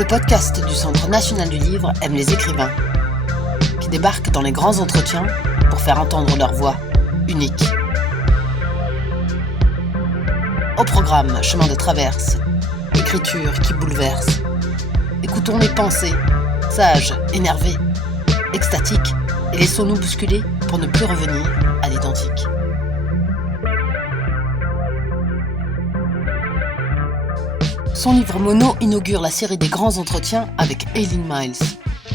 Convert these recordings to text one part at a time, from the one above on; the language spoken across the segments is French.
Le podcast du Centre national du livre aime les écrivains qui débarquent dans les grands entretiens pour faire entendre leur voix unique. Au programme chemin de traverse, écriture qui bouleverse. Écoutons les pensées, sages, énervées, extatiques, et laissons-nous bousculer pour ne plus revenir à l'identique. Son livre Mono inaugure la série des grands entretiens avec Eileen Myles,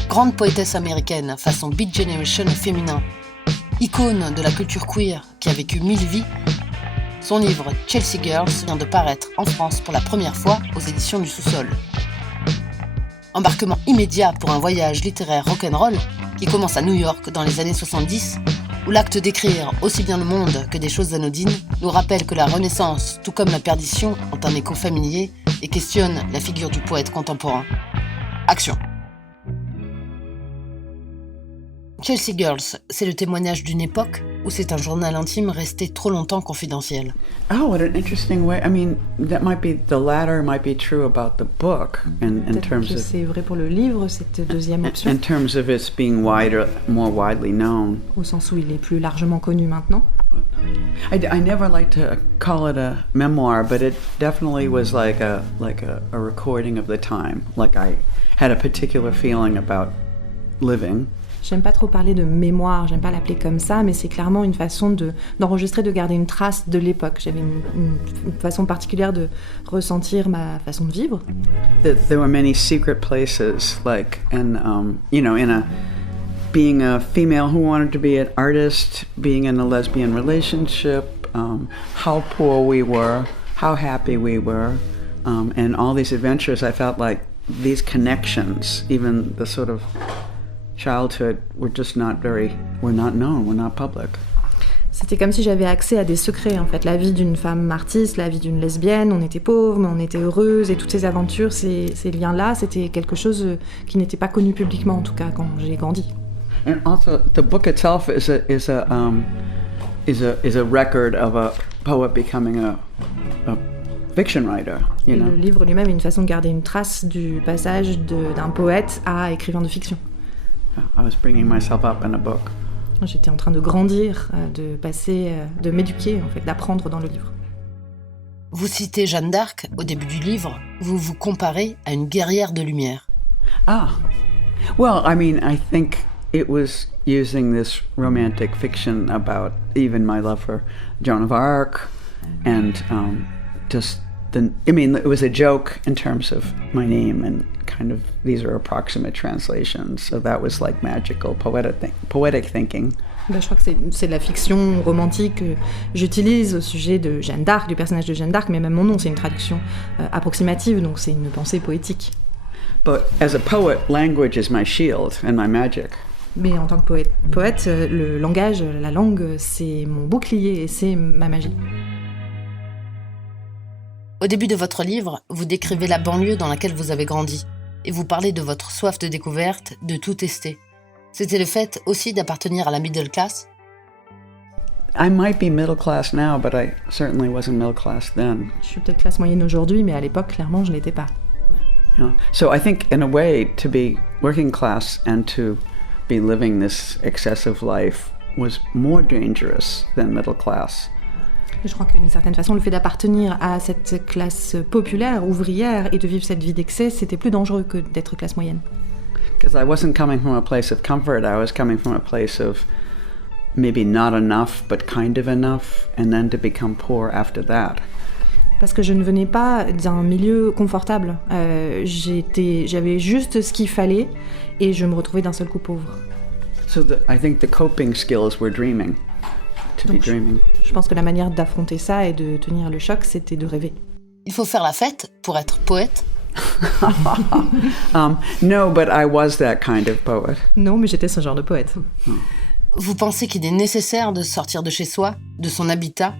grande poétesse américaine façon Big Generation féminin, icône de la culture queer qui a vécu 1000 vies. Son livre Chelsea Girls vient de paraître en France pour la première fois aux Éditions du sous-sol. Embarquement immédiat pour un voyage littéraire rock'n'roll qui commence à New York dans les années 70, où l'acte d'écrire aussi bien le monde que des choses anodines nous rappelle que la Renaissance, tout comme la perdition, ont un écho familier et questionne la figure du poète contemporain. Action. Chelsea Girls, c'est le témoignage d'une époque ou c'est un journal intime resté trop longtemps confidentiel? Oh, what an interesting way. I mean, that might be the latter might be true about the book in terms of. C'est vrai pour le livre, cette deuxième option. In terms of its being more widely known. Au sens où il est plus largement connu maintenant. I never like to call it a memoir, but it definitely was like a recording of the time. Like I had a particular feeling about living. J'aime pas trop parler de mémoire, j'aime pas l'appeler comme ça, mais c'est clairement une façon d'enregistrer, de garder une trace de l'époque. J'avais une façon particulière de ressentir ma façon de vivre. There were many secret places, like, and being a female who wanted to be an artist, being in a lesbian relationship, how poor we were, how happy we were, and all these adventures. I felt like these connections, even the sort of childhood, were not known, were not public. C'était comme si j'avais accès à des secrets, en fait. La vie d'une femme artiste, la vie d'une lesbienne, on était pauvres, mais on était heureuse, et toutes ces aventures, ces liens-là, c'était quelque chose qui n'était pas connu publiquement, en tout cas, quand j'ai grandi. And also, the book itself is a record of a poet becoming a fiction writer. You know? Le livre lui-même est une façon de garder une trace du passage d'un poète à écrivain de fiction. I was bringing myself up in a book. J'étais en train de grandir, de m'éduquer, en fait, d'apprendre dans le livre. Vous citez Jeanne d'Arc au début du livre, vous vous comparez à une guerrière de lumière. Ah, well, I mean, I think it was using this romantic fiction about even my love for Joan of Arc, and it was a joke in terms of my name, and kind of these are approximate translations, so that was like magical, poetic thinking. Je crois que c'est de la fiction romantique que j'utilise au sujet de Jeanne d'Arc, du personnage de Jeanne d'Arc, mais même mon nom, c'est une traduction approximative, donc c'est une pensée poétique. But as a poet, language is my shield and my magic. Mais en tant que poète, le langage, la langue, c'est mon bouclier et c'est ma magie. Au début de votre livre, vous décrivez la banlieue dans laquelle vous avez grandi et vous parlez de votre soif de découverte, de tout tester. C'était le fait aussi d'appartenir à la middle class? I might be middle class now, but I certainly wasn't middle class then. Je suis peut-être classe moyenne aujourd'hui, mais à l'époque, clairement, je ne l'étais pas. Yeah. So I think, in a way, to be working class and to be living this excessive life was more dangerous than middle class. Je crois qu'une certaine façon, le fait d'appartenir à cette classe populaire, ouvrière, et de vivre cette vie d'excès, c'était plus dangereux que d'être classe moyenne. Because I wasn't coming from a place of comfort, I was coming from a place of maybe not enough, but kind of enough, and then to become poor after that. Parce que je ne venais pas d'un milieu confortable. J'avais juste ce qu'il fallait, et je me retrouvais d'un seul coup pauvre. So I think the coping skills were dreaming. Je pense que la manière d'affronter ça et de tenir le choc, c'était de rêver. Il faut faire la fête pour être poète? No, but I was that kind of poet. Non, mais j'étais ce genre de poète. Vous pensez qu'il est nécessaire de sortir de chez soi, de son habitat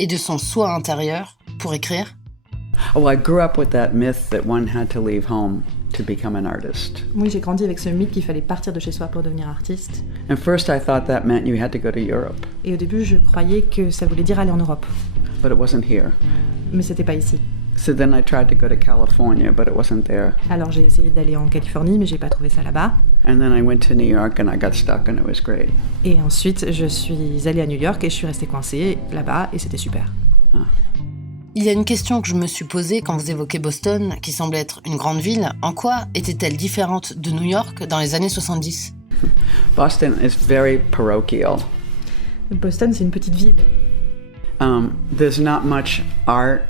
et de son soi intérieur pour écrire? Oh, I grew up with that myth that one had to leave home to become an artist. Oui, j'ai grandi avec ce mythe qu'il fallait partir de chez soi pour devenir artiste. And first I thought that meant you had to go to Europe. Et au début, je croyais que ça voulait dire aller en Europe. But it wasn't here. Mais c'était pas ici. So then I tried to go to California, but it wasn't there. Alors j'ai essayé d'aller en Californie, mais j'ai pas trouvé ça là-bas. And then I went to New York and I got stuck and it was great. Et ensuite, je suis allée à New York et je suis restée coincée là-bas et c'était super. Ah. Il y a une question que je me suis posée quand vous évoquez Boston, qui semble être une grande ville. En quoi était-elle différente de New York dans les années 70 ? Boston is very parochial. Boston, c'est une petite ville. There's not much art.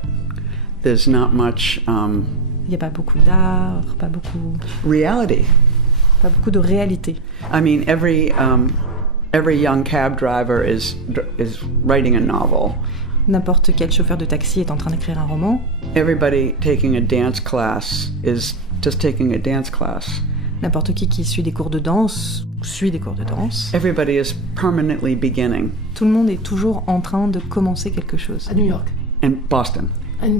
There's not much Il n'y a pas beaucoup d'art, pas beaucoup de réalité. I mean, every young cab driver is writing a novel. N'importe quel chauffeur de taxi est en train d'écrire un roman. Everybody taking a dance class is just taking a dance class. N'importe qui suit des cours de danse suit des cours de danse. Everybody is permanently beginning. Tout le monde est toujours en train de commencer quelque chose. À New York. In Boston.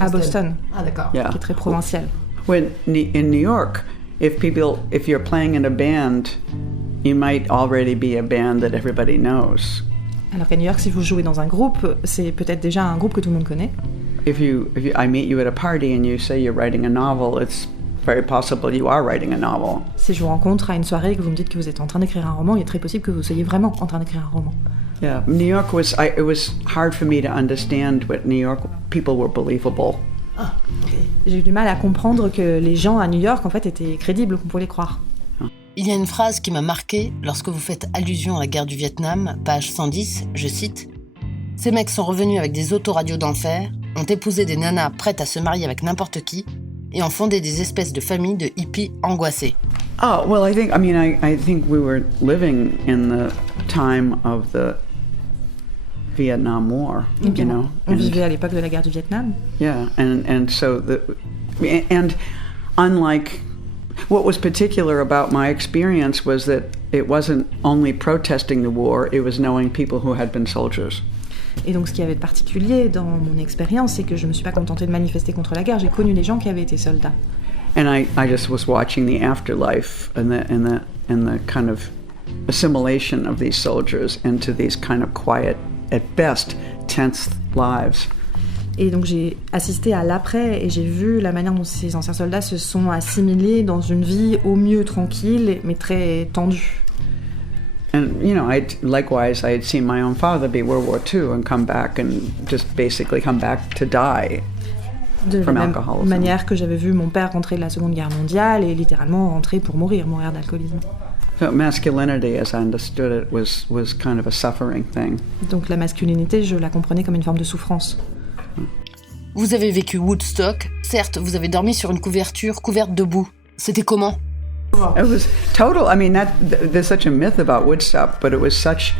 À Boston. Ah d'accord. Yeah. Qui est très provincial. When in New York, if you're playing in a band, you might already be a band that everybody knows. Alors qu'à New York, si vous jouez dans un groupe, c'est peut-être déjà un groupe que tout le monde connaît. If I meet you at a party and you say you're writing a novel, it's very possible you are writing a novel. Si je vous rencontre à une soirée et que vous me dites que vous êtes en train d'écrire un roman, il est très possible que vous soyez vraiment en train d'écrire un roman. Yeah, New York it was hard for me to understand what New York people were believable. Ah, ok. J'ai eu du mal à comprendre que les gens à New York, en fait, étaient crédibles, qu'on pouvait les croire. Il y a une phrase qui m'a marquée lorsque vous faites allusion à la guerre du Vietnam, page 110, je cite « Ces mecs sont revenus avec des autoradios d'enfer, ont épousé des nanas prêtes à se marier avec n'importe qui et ont fondé des espèces de familles de hippies angoissés. » Oh, well, I think we were living in the time of the Vietnam War, you know. On vivait à l'époque de la guerre du Vietnam. Yeah, and so unlike what was particular about my experience was that it wasn't only protesting the war, it was knowing people who had been soldiers. Et donc ce qui avait de particulier dans mon expérience, c'est que je me suis pas contentée de manifester contre la guerre, j'ai connu des gens qui avaient été soldats. And I just was watching the afterlife and the kind of assimilation of these soldiers into these kind of quiet, at best, tense lives. Et donc j'ai assisté à l'après et j'ai vu la manière dont ces anciens soldats se sont assimilés dans une vie au mieux tranquille, mais très tendue. And, you know, I had seen my own father be World War II and come back and just basically come back to die from alcoholism. De la même manière que j'avais vu mon père rentrer de la Seconde Guerre mondiale et littéralement rentrer pour mourir d'alcoolisme. So masculinity, as I understood it, was kind of a suffering thing. Donc la masculinité, je la comprenais comme une forme de souffrance. Vous avez vécu Woodstock, certes, vous avez dormi sur une couverture couverte de boue. C'était comment ? It was total. I mean, there's such a myth about Woodstock, but it was such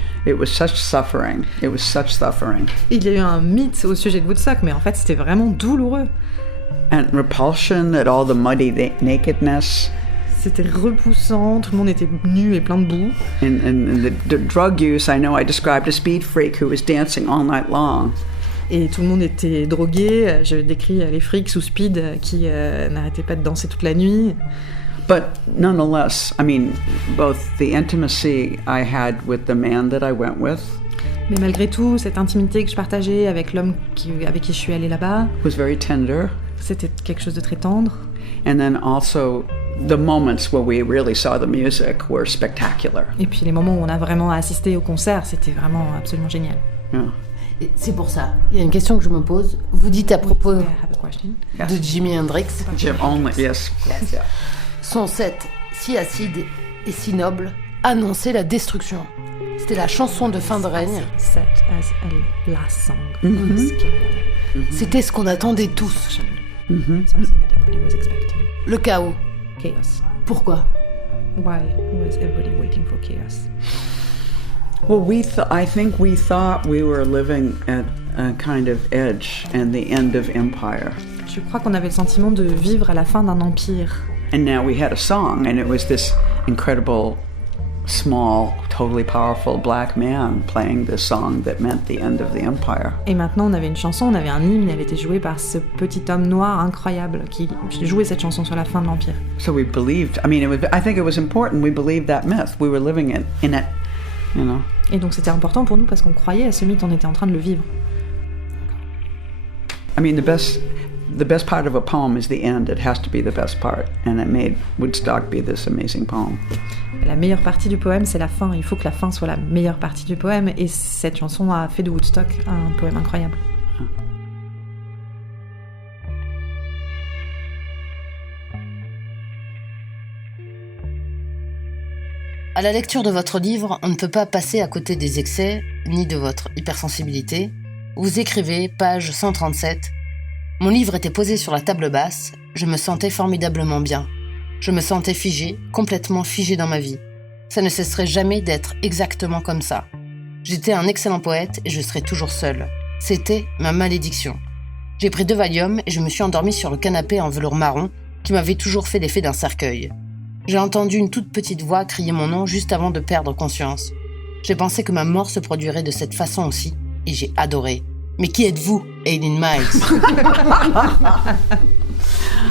suffering. It was such suffering. Il y a eu un mythe au sujet de Woodstock, mais en fait, c'était vraiment douloureux. And repulsion at all the muddy nakedness. C'était repoussant, tout le monde était nu et plein de boue. And the drug use, I know I described a speed freak who was dancing all night long. Et tout le monde était drogué. Je décris les freaks sous speed qui n'arrêtaient pas de danser toute la nuit. But nonetheless, I mean, both the intimacy I had with the man that I went with. Mais malgré tout, cette intimité que je partageais avec l'homme avec qui je suis allée là-bas, was very tender. C'était quelque chose de très tendre. And then also the moments where we really saw the music were spectacular. Et puis les moments où on a vraiment assisté au concert, c'était vraiment absolument génial. Yeah. Et c'est pour ça, il y a une question que je me pose. Vous dites à propos I have a question. de Jimi Hendrix, Jim only, yes. Yeah. son set si acide et si noble annonçait la destruction. C'était la chanson de fin de règne. Set as a last song. C'était ce qu'on attendait tous. Something that everybody was expecting. Le chaos. Chaos. Pourquoi ? Why was everybody waiting for chaos? Well, I think we thought we were living at a kind of edge and the end of empire. Je crois qu'on avait le sentiment de vivre à la fin d'un empire. And now we had a song, and it was this incredible, small, totally powerful black man playing this song that meant the end of the empire. Et maintenant, on avait une chanson, on avait un hymne, elle était jouée par ce petit homme noir incroyable qui jouait cette chanson sur la fin de l'empire. So we believed. I mean, I think it was important. We believed that myth. We were living in it. You know. Et donc c'était important pour nous parce qu'on croyait à ce mythe, on était en train de le vivre. I mean, the best the best part of a poem is the end. It has to be the best part. And it made Woodstock be this amazing poem. La meilleure partie du poème, c'est la fin. Il faut que la fin soit la meilleure partie du poème. Et cette chanson a fait de Woodstock un poème incroyable. À la lecture de votre livre, on ne peut pas passer à côté des excès, ni de votre hypersensibilité. Vous écrivez, page 137, « Mon livre était posé sur la table basse, je me sentais formidablement bien. Je me sentais figé, complètement figé dans ma vie. Ça ne cesserait jamais d'être exactement comme ça. J'étais un excellent poète et je serai toujours seul. C'était ma malédiction. J'ai pris 2 Valium et je me suis endormi sur le canapé en velours marron qui m'avait toujours fait l'effet d'un cercueil. J'ai entendu une toute petite voix crier mon nom juste avant de perdre conscience. J'ai pensé que ma mort se produirait de cette façon aussi, et j'ai adoré. Mais qui êtes-vous, Eileen Myles?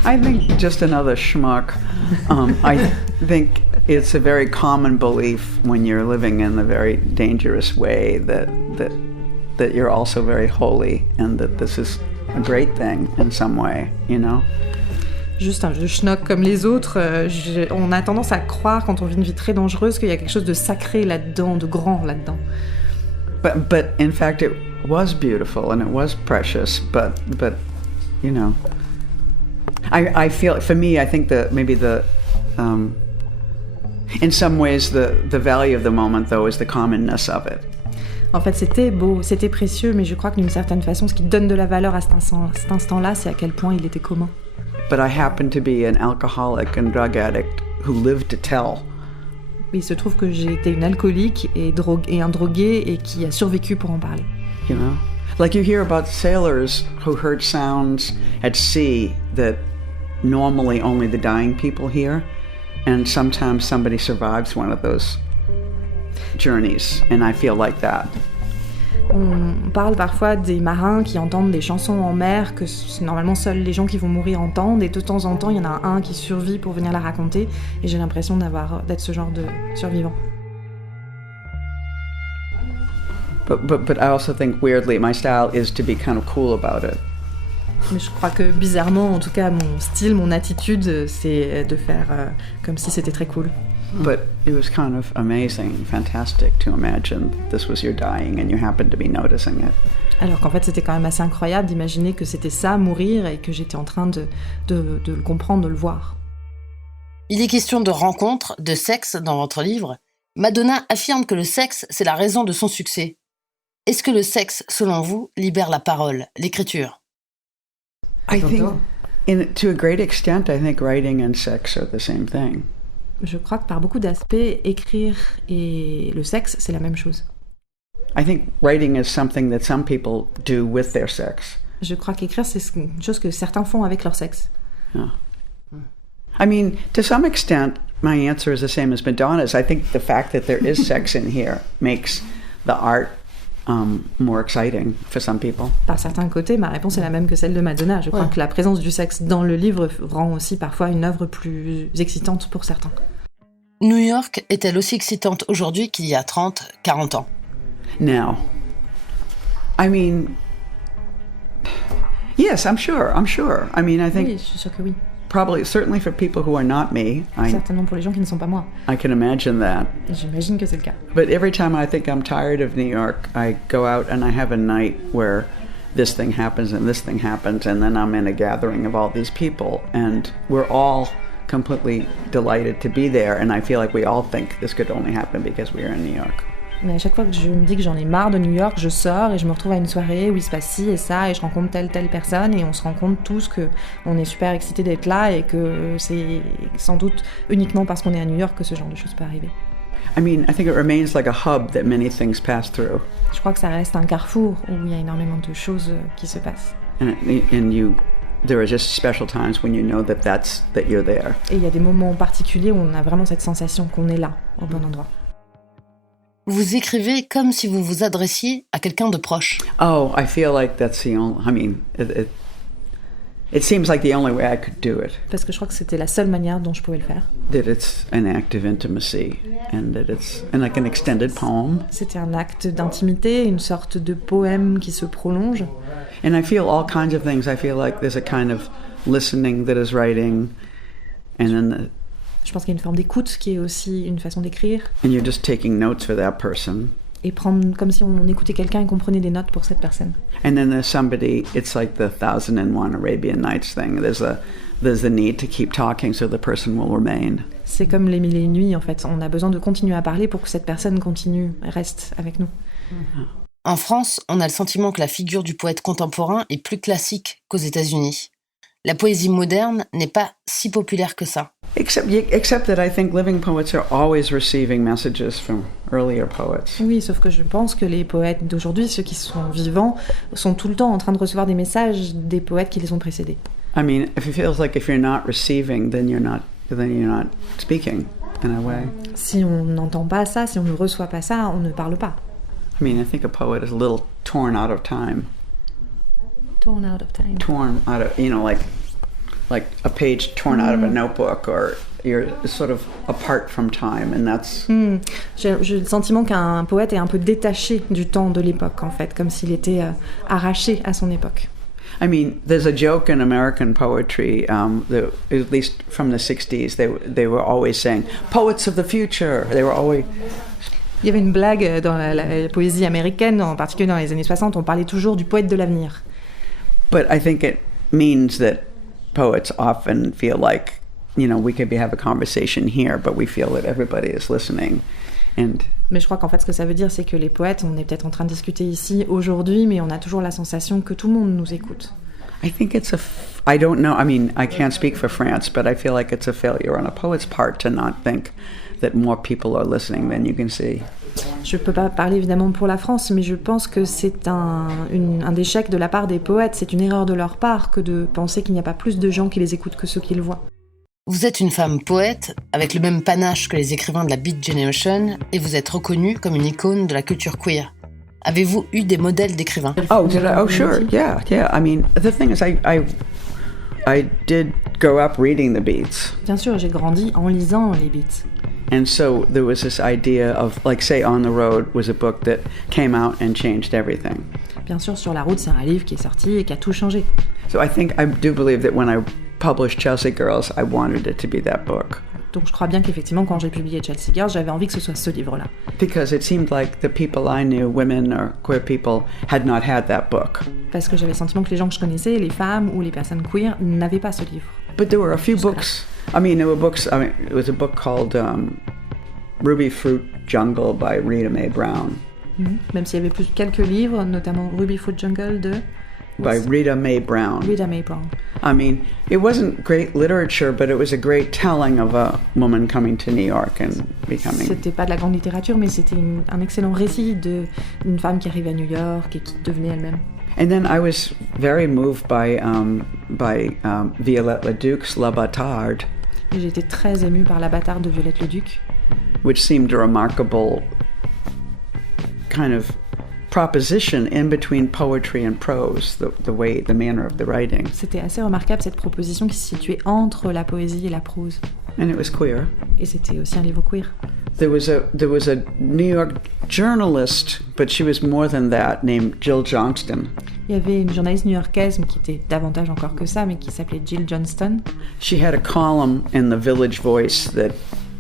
I think just another schmuck. I think it's a very common belief when you're living in a very dangerous way that you're also very holy and that this is a great thing in some way, you know? Juste un vieux schnock comme les autres. On a tendance à croire, quand on vit une vie très dangereuse, qu'il y a quelque chose de sacré là-dedans, de grand là-dedans. But in fact, it was beautiful and it was precious. But you know, I feel, for me, I think that maybe in some ways the value of the moment though is the commonness of it. En fait, c'était beau, c'était précieux, mais je crois que d'une certaine façon, ce qui donne de la valeur à cet instant-là, c'est à quel point il était commun. But I happen to be an alcoholic and drug addict who lived to tell. Il se trouve que j'ai été une alcoolique et un drogué et qui a survécu pour en parler. You know, like you hear about sailors who heard sounds at sea that normally only the dying people hear, and sometimes somebody survives one of those journeys, and I feel like that. On parle parfois des marins qui entendent des chansons en mer que normalement seuls les gens qui vont mourir entendent, et de temps en temps il y en a un qui survit pour venir la raconter, et j'ai l'impression d'être ce genre de survivant. But I also think weirdly my style is to be kind of cool about it. Mais je crois que bizarrement, en tout cas mon style, mon attitude, c'est de faire comme si c'était très cool. But it was kind of amazing, fantastic to imagine this was your dying and you happened to be noticing it. Alors qu'en fait, c'était quand même assez incroyable d'imaginer que c'était ça, mourir, et que j'étais en train de le comprendre, de le voir. Il est question de rencontre, de sexe dans votre livre. Madonna affirme que le sexe, c'est la raison de son succès. Est-ce que le sexe, selon vous, libère la parole, l'écriture? I think, to a great extent, I think writing and sex are the same thing. Je crois que par beaucoup d'aspects, écrire et le sexe, c'est la même chose. I think writing is something that some people do with their sex. Je crois qu'écrire, c'est une chose que certains font avec leur sexe. Yeah. I mean, to some extent, my answer is the same as Madonna's. I think the fact that there is sex in here makes the art more exciting for some people. Par certains côtés, ma réponse est la même que celle de Madonna. Je crois que la présence du sexe dans le livre rend aussi parfois une œuvre plus excitante pour certains. New York est-elle aussi excitante aujourd'hui qu'il y a 30, 40 ans? Now, I mean, yes, I'm sure. I mean, I think Oui, je suis sûre que oui. probably, certainly for people who are not me, Certainement pour les gens qui ne sont pas moi. I can imagine that. J'imagine que c'est le cas. But every time I think I'm tired of New York, I go out and I have a night where this thing happens and this thing happens, and then I'm in a gathering of all these people, and we're all completely delighted to be there, and I feel like we all think this could only happen because we are in New York. Mais à chaque fois que je me dis que j'en ai marre de New York, je sors et je me retrouve à une soirée où il se passe ci et ça, et je rencontre telle personne, et on se rend compte tous qu'on est super excités d'être là, et que c'est sans doute uniquement parce qu'on est à New York que ce genre de choses peut arriver. I mean, I think it remains like a hub that many things pass through. Je crois que ça reste un carrefour où il y a énormément de choses qui se passent. There are just special times when you know that you're there. Et il y a des moments particuliers où on a vraiment cette sensation qu'on est là, au bon endroit. Vous écrivez comme si vous vous adressiez à quelqu'un de proche. Oh, I feel like that's the only. I mean, It seems like the only way I could do it. Parce que je crois que c'était la seule manière dont je pouvais le faire. That it's an act of intimacy and that it's like an extended poem. C'était un acte d'intimité, une sorte de poème qui se prolonge. And I feel all kinds of things. I feel like there's a kind of listening that is writing and then Je pense qu'il y a une forme d'écoute qui est aussi une façon d'écrire. and you're just taking notes for that person. Et prendre comme si on écoutait quelqu'un et qu'on prenait des notes pour cette personne. And then there's somebody, it's like the 1001 Arabian Nights thing. There's the need to keep talking so the person will remain. C'est comme les mille et une nuits en fait. On a besoin de continuer à parler pour que cette personne continue, reste avec nous. En France, on a le sentiment que la figure du poète contemporain est plus classique qu'aux États-Unis. La poésie moderne n'est pas si populaire que ça. Except that I think living poets are always receiving messages from earlier poets. Oui, sauf que je pense que les poètes d'aujourd'hui, ceux qui sont vivants, sont tout le temps en train de recevoir des messages des poètes qui les ont précédés. I mean, if it feels like if you're not receiving, then you're not speaking in a way. Si on n'entend pas ça, si on ne reçoit pas ça, on ne parle pas. I mean, I think a poet is a little torn out of time. Torn out of time. Torn out of, like a page torn out of a notebook, or you're sort of apart from time, and that's... J'ai le sentiment qu'un poète est un peu détaché du temps de l'époque, en fait, comme s'il était arraché à son époque. I mean, there's a joke in American poetry, at least from the 60s, they were always saying, poets of the future. They were always... Il y avait une blague dans la poésie américaine, en particulier dans les années 60, on parlait toujours du poète de l'avenir. But I think it means that poets often feel like, we could have a conversation here, but we feel that everybody is listening. Mais je crois qu'en fait, ce que ça veut dire, c'est que les poètes, on est peut-être en train de discuter ici aujourd'hui, mais on a toujours la sensation que tout le monde nous écoute. I think I don't know, I mean, I can't speak for France, but I feel like it's a failure on a poet's part to not think that more people are listening than you can see. Je ne peux pas parler évidemment pour la France, mais je pense que c'est un échec de la part des poètes, c'est une erreur de leur part que de penser qu'il n'y a pas plus de gens qui les écoutent que ceux qui le voient. Vous êtes une femme poète, avec le même panache que les écrivains de la Beat Generation, et vous êtes reconnue comme une icône de la culture queer. Avez-vous eu des modèles d'écrivains? Oh, did I? Oh, sure, yeah. I mean, the thing is, I did grow up reading the Beats. Bien sûr, j'ai grandi en lisant les Beats. And so there was this idea of, like, say, On the Road was a book that came out and changed everything. Bien sûr, Sur la route, c'est un livre qui est sorti et qui a tout changé. So I do believe that when I published Chelsea Girls, I wanted it to be that book. Donc je crois bien qu'effectivement, quand j'ai publié Chelsea Girls, j'avais envie que ce soit ce livre-là. Because it seemed like the people I knew, women or queer people, had not had that book. Parce que j'avais le sentiment que les gens que je connaissais, les femmes ou les personnes queer, n'avaient pas ce livre. But there were a few books. There were books. It was a book called Ruby Fruit Jungle by Rita Mae Brown. Même s'il y avait quelques livres, notamment Ruby Fruit Jungle by Rita Mae Brown. Rita Mae Brown. I mean, it wasn't great literature, but it was a great telling of a woman coming to New York and becoming... C'était pas de la grande littérature, mais c'était un excellent récit d'une femme qui arrivait à New York et qui devenait elle-même. And then I was very moved by Violette Leduc's La Bâtarde. Et j'ai été très émue par La Bâtarde de Violette Leduc. Which seemed a remarkable kind of proposition in between poetry and prose, the manner of the writing. C'était assez remarquable cette proposition qui se situait entre la poésie et la prose. And it was queer. Et c'était aussi un livre queer. There was a New York journalist, but she was more than that, named Jill Johnston. Il y avait une journaliste new-yorkaise, mais qui était davantage encore que ça, mais qui s'appelait Jill Johnston. She had a column in the Village Voice that,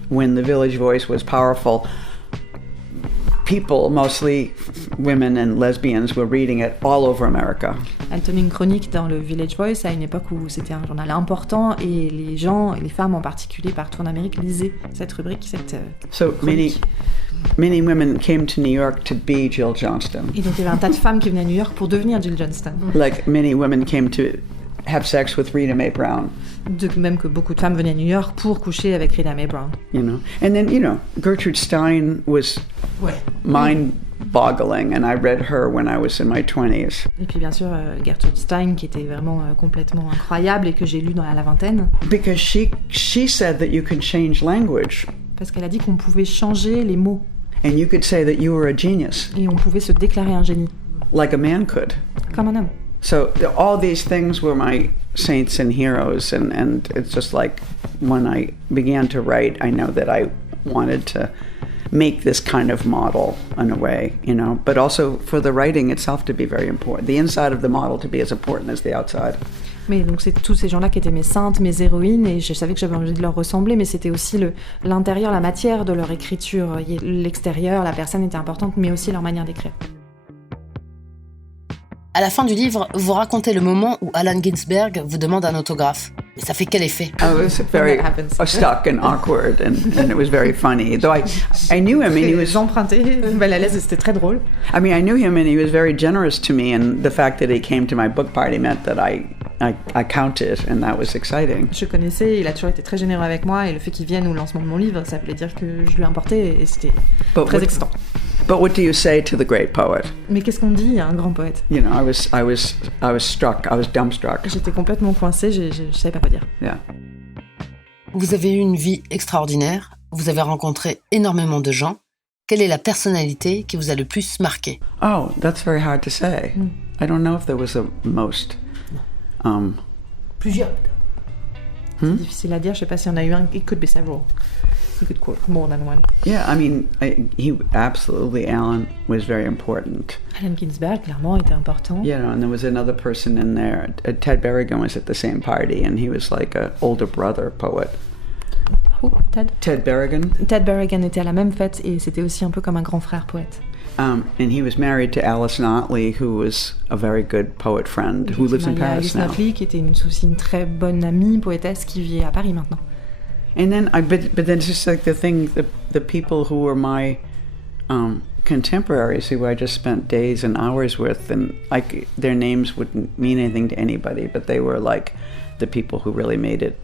when the Village Voice was powerful, people, mostly women and lesbians, were reading it all over America. Elle tenait une chronique dans le Village Voice à une époque où c'était un journal important et les gens, et les femmes en particulier partout en Amérique, lisaient cette rubrique, cette chronique. Many women came to New York to be Jill Johnston. Et donc il y avait un tas de femmes qui venaient à New York pour devenir Jill Johnston. Like many women came to have sex with Rita Mae Brown. De même que beaucoup de femmes venaient à New York pour coucher avec Rita Mae Brown. And then, Gertrude Stein was mind-boggling, and I read her when I was in my 20s. Et puis bien sûr, Gertrude Stein, qui était vraiment complètement incroyable et que j'ai lu à la vingtaine. Because she said that you can change language. Parce qu'elle a dit qu'on pouvait changer les mots. And you could say that you were a genius. Et on pouvait se déclarer un génie. Like a man could. Comme un homme. So all these things were my saints and heroes, and it's just like when I began to write, I know that I wanted to make this kind of model in a way, you know, but also for the writing itself to be very important, the inside of the model to be as important as the outside. Mais donc c'est tous ces gens-là qui étaient mes saintes, mes héroïnes, et je savais que j'avais envie de leur ressembler, mais c'était aussi l'intérieur, la matière de leur écriture. L'extérieur, la personne était importante, mais aussi leur manière d'écrire. À la fin du livre, vous racontez le moment où Allen Ginsberg vous demande un autographe. Mais ça fait quel effet? I was very stuck and awkward, and it was very funny. Though I knew him, and he was emprunté, mal à l'aise, et c'était très drôle. I mean, I knew him, and he was very generous to me, and the fact that he came to my book party meant that I counted, and that was exciting. Je connaissais, il a toujours été très généreux avec moi, et le fait qu'il vienne au lancement de mon livre, ça voulait dire que je lui ai importé, et c'était très excitant. But what do you say to the great poet? Mais qu'est-ce qu'on dit à un grand poète? You know, I was struck. I was dumbstruck. J'étais complètement coincée, je savais pas quoi dire. Yeah. Vous avez eu une vie extraordinaire, vous avez rencontré énormément de gens. Quelle est la personnalité qui vous a le plus marqué? Oh, that's very hard to say. I don't know if there was a most. Plusieurs. C'est difficile à dire, je sais pas s'il y en a eu un. It could be several. You could quote more than one. Yeah, I mean, Alan was very important. Allen Ginsberg, clairement, était important. You know, and there was another person in there. Ted Berrigan was at the same party, and he was like an older brother poet. Who? Ted Berrigan. Ted Berrigan était à la même fête, et c'était aussi un peu comme un grand frère poète. And he was married to Alice Notley, who was a very good poet friend, who lives in Paris now. Alice Notley, qui était aussi une très bonne amie poétesse qui vit à Paris maintenant. And then, but then just like the people who were my contemporaries, who I just spent days and hours with, and like their names wouldn't mean anything to anybody, but they were like the people who really made it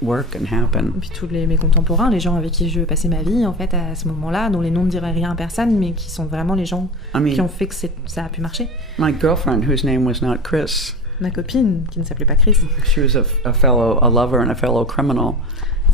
work and happen. Et puis tous mes contemporains, les gens avec qui je passais ma vie en fait à ce moment-là, dont les noms ne diraient rien à personne, mais qui sont vraiment les gens qui ont fait que ça a pu marcher. My girlfriend, whose name was not Chris. Ma copine, qui ne s'appelait pas Chris. She was a lover and a fellow criminal.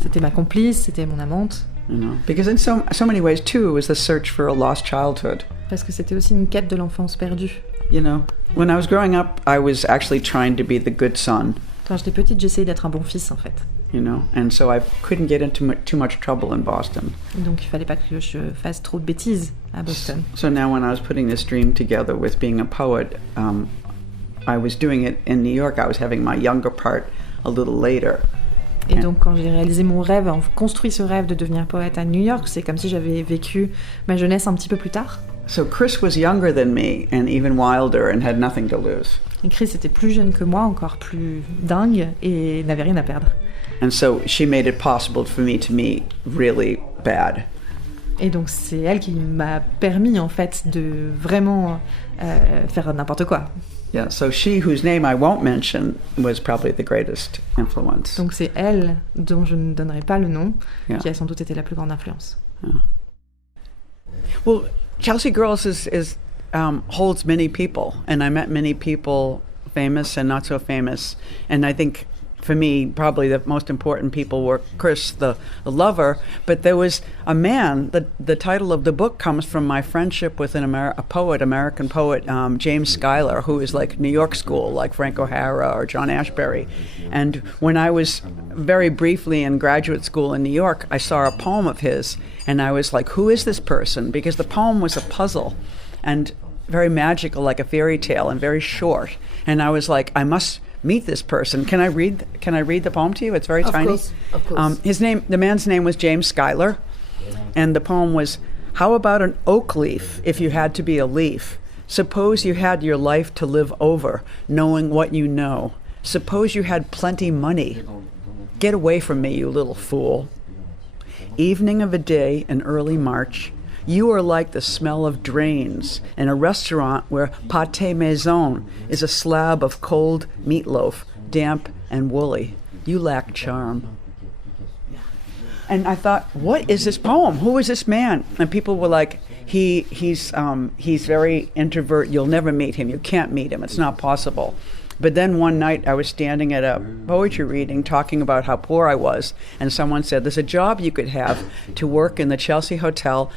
C'était ma complice, c'était mon amante. You know, because in so many ways too, it was the search for a lost childhood. Parce que c'était aussi une quête de l'enfance perdue. You know, when I was growing up, I was actually trying to be the good son. Quand j'étais petite, j'essayais d'être un bon fils en fait. You know, and so I couldn't get into too much trouble in Boston. Donc il fallait pas que je fasse trop de bêtises à Boston. So now when I was putting this dream together with being a poet, I was doing it in New York. I was having my younger part a little later. Et donc quand j'ai réalisé mon rêve, construit ce rêve de devenir poète à New York, c'est comme si j'avais vécu ma jeunesse un petit peu plus tard. So Chris was younger than me and even wilder and had nothing to lose. Et Chris était plus jeune que moi, encore plus dingue et n'avait rien à perdre. And so she made it possible for me to meet really bad. Et donc c'est elle qui m'a permis en fait de vraiment faire n'importe quoi. Yeah, so she, whose name I won't mention, was probably the greatest influence. Donc c'est elle, dont je ne donnerai pas le nom, qui a sans doute été la plus grande influence. Yeah. Well, Chelsea Girls holds many people, and I met many people, famous and not so famous, and I think for me, probably the most important people were Chris, the lover, but there was a man. The title of the book comes from my friendship with American poet, James Schuyler, who is like New York school, like Frank O'Hara or John Ashbery. And when I was very briefly in graduate school in New York, I saw a poem of his, and I was like, who is this person? Because the poem was a puzzle, and very magical, like a fairy tale, and very short. And I was like, I must meet this person. Can I read the poem to you? It's very tiny. Of course. The man's name was James Schuyler, and the poem was, how about an oak leaf if you had to be a leaf? Suppose you had your life to live over, knowing what you know. Suppose you had plenty money. Get away from me, you little fool. Evening of a day in early March, you are like the smell of drains in a restaurant where pâté maison is a slab of cold meatloaf, damp and woolly. You lack charm. And I thought, what is this poem? Who is this man? And people were like, he's very introvert. You'll never meet him. You can't meet him. It's not possible. But then one night I was standing at a poetry reading talking about how poor I was, and someone said, there's a job you could have to work in the Chelsea Hotel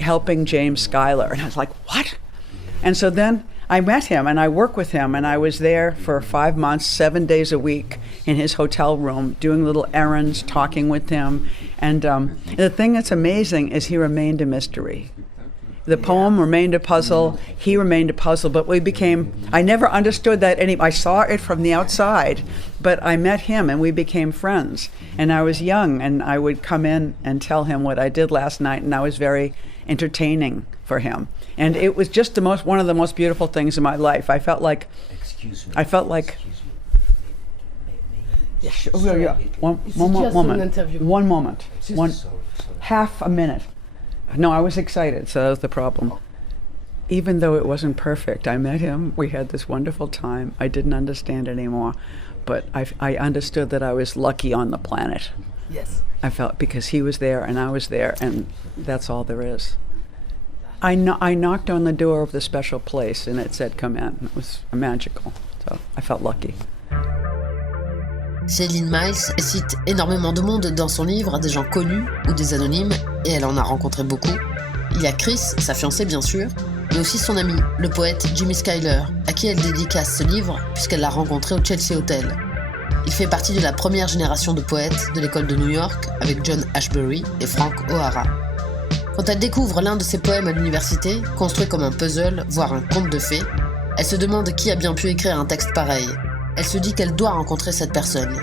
helping James Schuyler. And I was like, what? And so then I met him and I worked with him, and I was there for 5 months, 7 days a week in his hotel room, doing little errands, talking with him. And the thing that's amazing is he remained a mystery. The poem remained a puzzle, he remained a puzzle, but I never understood that I saw it from the outside, but I met him and we became friends. And I was young, and I would come in and tell him what I did last night, and I was very entertaining for him. And it was just one of the most beautiful things in my life. I felt like. One moment. Half a minute. No, I was excited, so that was the problem. Even though it wasn't perfect, I met him, we had this wonderful time. I didn't understand anymore, but I understood that I was lucky on the planet. Yes. I felt, because he was there and I was there, and that's all there is. I knocked on the door of the special place and it said, come in. It was magical, so I felt lucky. Eileen Myles cite énormément de monde dans son livre, des gens connus ou des anonymes, et elle en a rencontré beaucoup. Il y a Chris, sa fiancée bien sûr, mais aussi son ami, le poète Jimmy Schuyler, à qui elle dédicace ce livre puisqu'elle l'a rencontré au Chelsea Hotel. Il fait partie de la première génération de poètes de l'école de New York avec John Ashbery et Frank O'Hara. Quand elle découvre l'un de ses poèmes à l'université, construit comme un puzzle, voire un conte de fées, elle se demande qui a bien pu écrire un texte pareil. Elle se dit qu'elle doit rencontrer cette personne.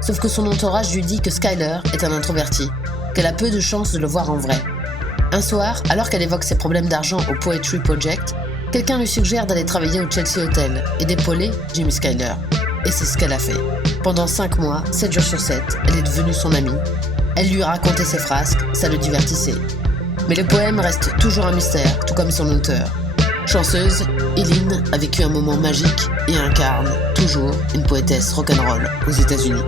Sauf que son entourage lui dit que Schuyler est un introverti, qu'elle a peu de chances de le voir en vrai. Un soir, alors qu'elle évoque ses problèmes d'argent au Poetry Project, quelqu'un lui suggère d'aller travailler au Chelsea Hotel et d'épauler Jimmy Schuyler. Et c'est ce qu'elle a fait. Pendant 5 mois, 7 jours sur 7, elle est devenue son amie. Elle lui racontait ses frasques, ça le divertissait. Mais le poème reste toujours un mystère, tout comme son auteur. Chanceuse, Eileen a vécu un moment magique et incarne toujours une poétesse rock'n'roll aux États-Unis.